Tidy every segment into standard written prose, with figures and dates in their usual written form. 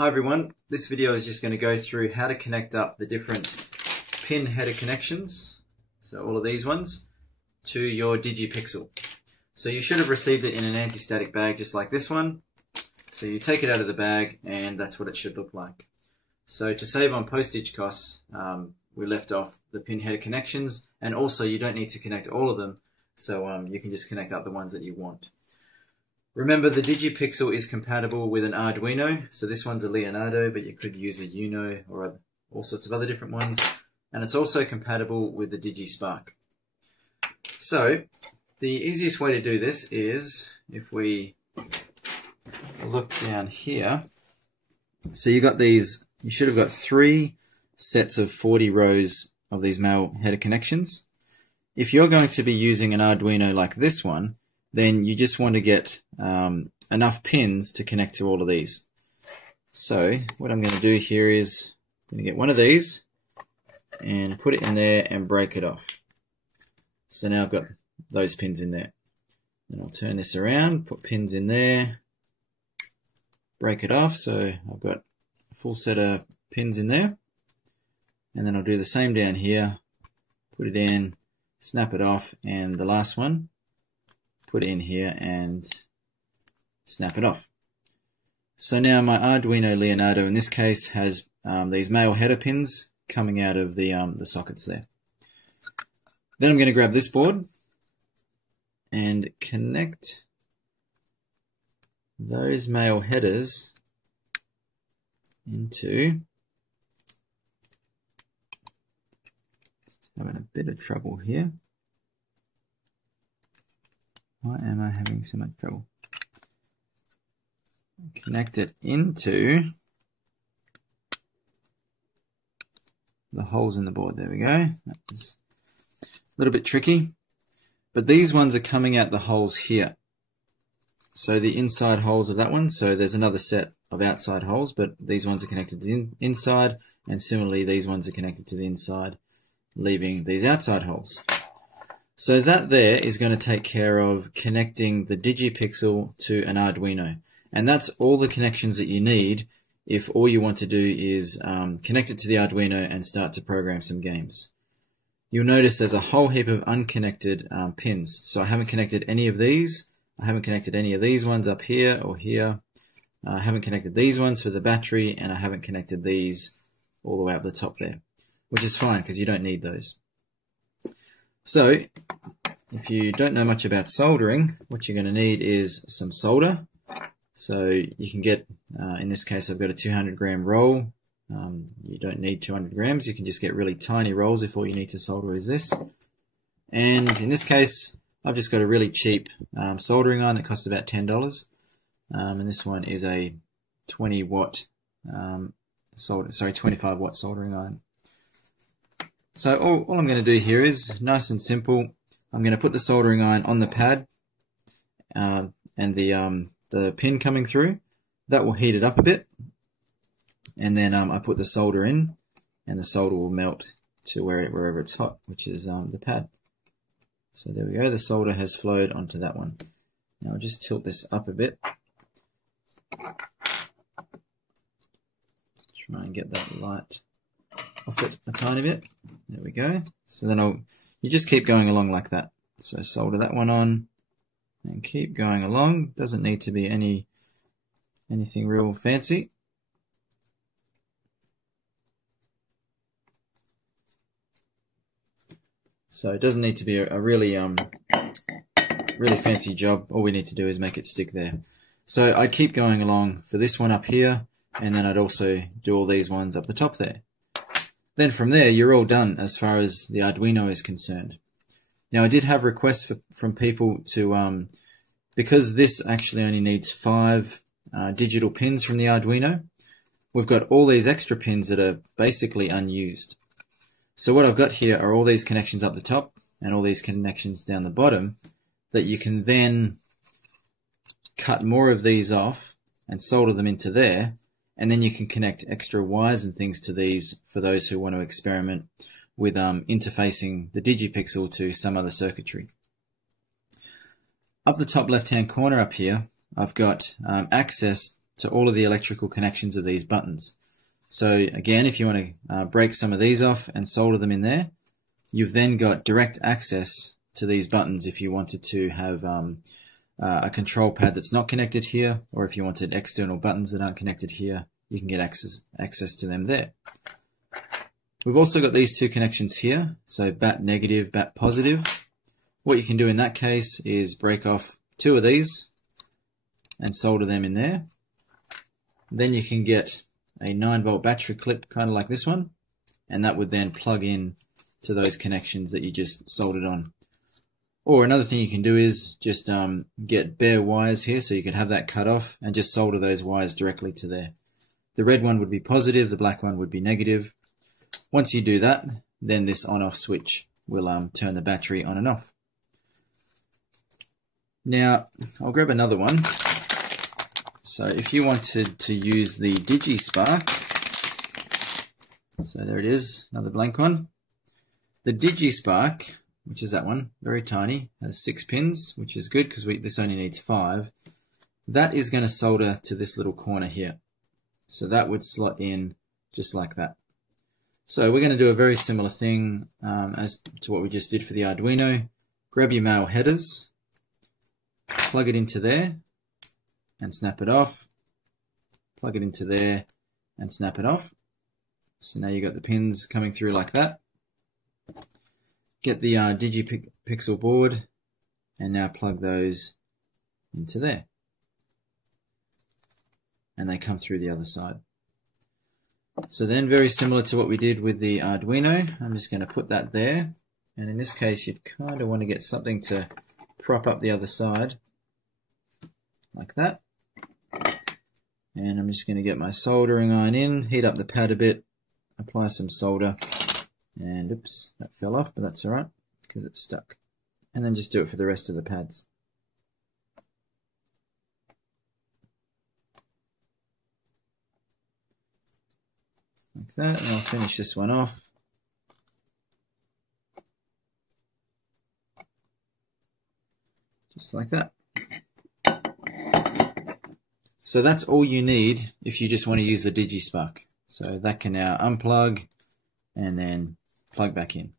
Hi everyone, this video is just going to go through how to connect up the different pin header connections, so all of these ones, to your DigiPixel. So you should have received it in an anti-static bag just like this one. So you take it out of the bag and that's what it should look like. So to save on postage costs, we left off the pin header connections, and also you don't need to connect all of them, so you can just connect up the ones that you want. Remember, the DigiPixel is compatible with an Arduino, so this one's a Leonardo, but you could use a Uno or all sorts of other different ones. And it's also compatible with the DigiSpark. So, the easiest way to do this is, if we look down here, so you got these, you should have got 3 sets of 40 rows of these male header connections. If you're going to be using an Arduino like this one, then you just want to get enough pins to connect to all of these. So what I'm going to do here is I'm going to get one of these and put it in there and break it off. So now I've got those pins in there. Then I'll turn this around, put pins in there, break it off, so I've got a full set of pins in there. And then I'll do the same down here, put it in, snap it off, and the last one, put it in here and snap it off. So now my Arduino Leonardo in this case has these male header pins coming out of the sockets there. Then I'm going to grab this board and connect those male headers into, just having a bit of trouble here. Why am I having so much trouble? Connect it into the holes in the board. There we go. That was a little bit tricky. But these ones are coming out the holes here. So the inside holes of that one. So there's another set of outside holes, but these ones are connected to the inside, and similarly these ones are connected to the inside, leaving these outside holes. So that there is going to take care of connecting the DigiPixel to an Arduino. And that's all the connections that you need if all you want to do is connect it to the Arduino and start to program some games. You'll notice there's a whole heap of unconnected pins. So I haven't connected any of these. I haven't connected any of these ones up here or here. I haven't connected these ones for the battery, and I haven't connected these all the way up the top there, which is fine because you don't need those. So, if you don't know much about soldering, what you're going to need is some solder. So you can get, in this case I've got a 200 gram roll. You don't need 200 grams, you can just get really tiny rolls if all you need to solder is this. And in this case, I've just got a really cheap soldering iron that costs about $10. And this one is a 25 watt soldering iron. So all I'm going to do here is nice and simple. I'm going to put the soldering iron on the pad and the pin coming through. That will heat it up a bit, and then I put the solder in, and the solder will melt to wherever it's hot, which is the pad. So there we go. The solder has flowed onto that one. Now I'll just tilt this up a bit. Try and get that light off it a tiny bit. There we go. So then you just keep going along like that. So solder that one on and keep going along. Doesn't need to be anything real fancy. So it doesn't need to be a really fancy job. All we need to do is make it stick there. So I'd keep going along for this one up here, and then I'd also do all these ones up the top there. Then from there, you're all done as far as the Arduino is concerned. Now, I did have requests from people to, because this actually only needs 5 digital pins from the Arduino, we've got all these extra pins that are basically unused. So what I've got here are all these connections up the top and all these connections down the bottom that you can then cut more of these off and solder them into there. And then you can connect extra wires and things to these for those who want to experiment with interfacing the DigiPixel to some other circuitry. Up the top left hand corner up here, I've got access to all of the electrical connections of these buttons. So again, if you want to break some of these off and solder them in there, you've then got direct access to these buttons if you wanted to have a control pad that's not connected here, or if you wanted external buttons that aren't connected here, you can get access to them there. We've also got these two connections here, so bat negative, bat positive. What you can do in that case is break off two of these and solder them in there. Then you can get a 9-volt battery clip, kind of like this one, and that would then plug in to those connections that you just soldered on. Or another thing you can do is just get bare wires here, so you could have that cut off and just solder those wires directly to there. The red one would be positive, the black one would be negative. Once you do that, then this on-off switch will turn the battery on and off. Now, I'll grab another one. So if you wanted to use the DigiSpark, so there it is, another blank one. The DigiSpark, which is that one, very tiny, has 6 pins, which is good because this only needs 5. That is going to solder to this little corner here. So that would slot in just like that. So we're going to do a very similar thing as to what we just did for the Arduino. Grab your male headers, plug it into there, and snap it off. Plug it into there, and snap it off. So now you've got the pins coming through like that. Get the DigiPixel board, and now plug those into there. And they come through the other side. So then, very similar to what we did with the Arduino, I'm just going to put that there. And in this case, you'd kind of want to get something to prop up the other side, like that. And I'm just going to get my soldering iron in, heat up the pad a bit, apply some solder, and oops, that fell off, but that's alright, because it's stuck. And then just do it for the rest of the pads. Like that, and I'll finish this one off. Just like that. So that's all you need if you just want to use the DigiSpark. So that can now unplug and then plug back in.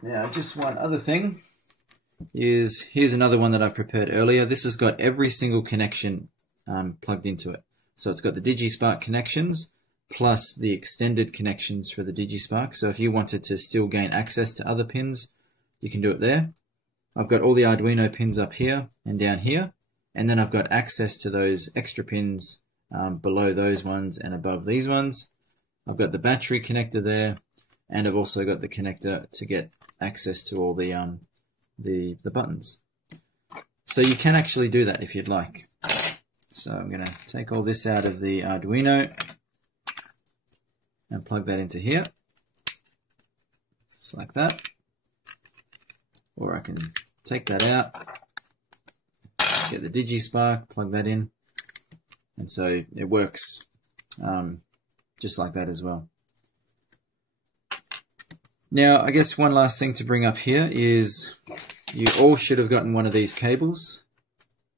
Now, just one other thing is, here's another one that I prepared earlier. This has got every single connection plugged into it. So it's got the DigiSpark connections plus the extended connections for the DigiSpark. So if you wanted to still gain access to other pins, you can do it there. I've got all the Arduino pins up here and down here, and then I've got access to those extra pins below those ones and above these ones. I've got the battery connector there, and I've also got the connector to get access to all the buttons. So you can actually do that if you'd like. So I'm going to take all this out of the Arduino and plug that into here, just like that. Or I can take that out, get the DigiSpark, plug that in, and so it works just like that as well. Now, I guess one last thing to bring up here is you all should have gotten one of these cables.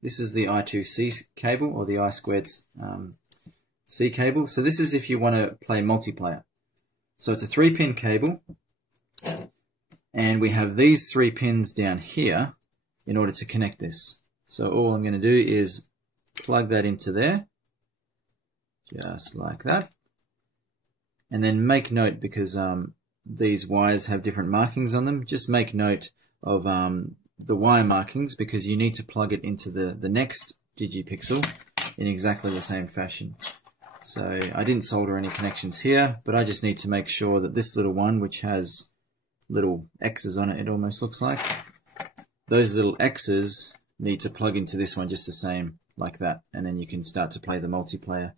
This is the I2C cable, or the I2C cable. So this is if you want to play multiplayer. So it's a 3-pin cable, and we have these 3 pins down here in order to connect this. So all I'm going to do is plug that into there, just like that. And then make note, because these wires have different markings on them, just make note of the wire markings, because you need to plug it into the next DigiPixel in exactly the same fashion. So I didn't solder any connections here, but I just need to make sure that this little one, which has little X's on it, it almost looks like, those little X's need to plug into this one just the same, like that, and then you can start to play the multiplayer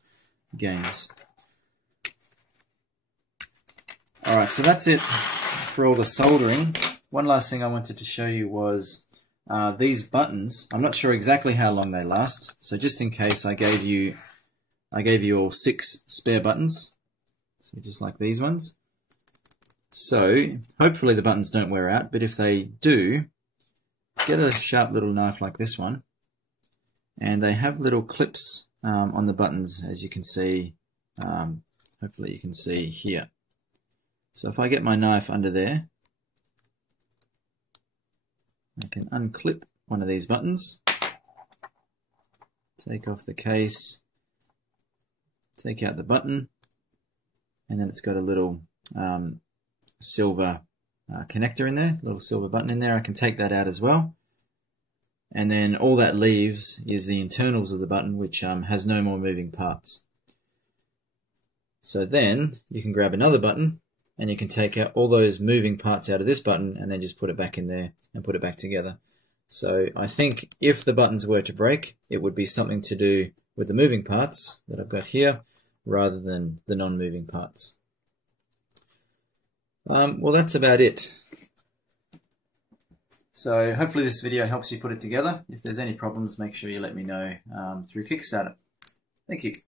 games. Alright, so that's it for all the soldering. One last thing I wanted to show you was these buttons. I'm not sure exactly how long they last, so just in case I gave you all 6 spare buttons, so just like these ones. So hopefully the buttons don't wear out, but if they do, get a sharp little knife like this one and they have little clips on the buttons, as you can see. Hopefully you can see here. So if I get my knife under there, I can unclip one of these buttons, take off the case, take out the button, and then it's got a little silver connector in there, little silver button in there. I can take that out as well. And then all that leaves is the internals of the button, which has no more moving parts. So then you can grab another button and you can take out all those moving parts out of this button and then just put it back in there and put it back together. So I think if the buttons were to break, it would be something to do with the moving parts that I've got here rather than the non-moving parts. Well, that's about it. So hopefully this video helps you put it together. If there's any problems, make sure you let me know through Kickstarter. Thank you.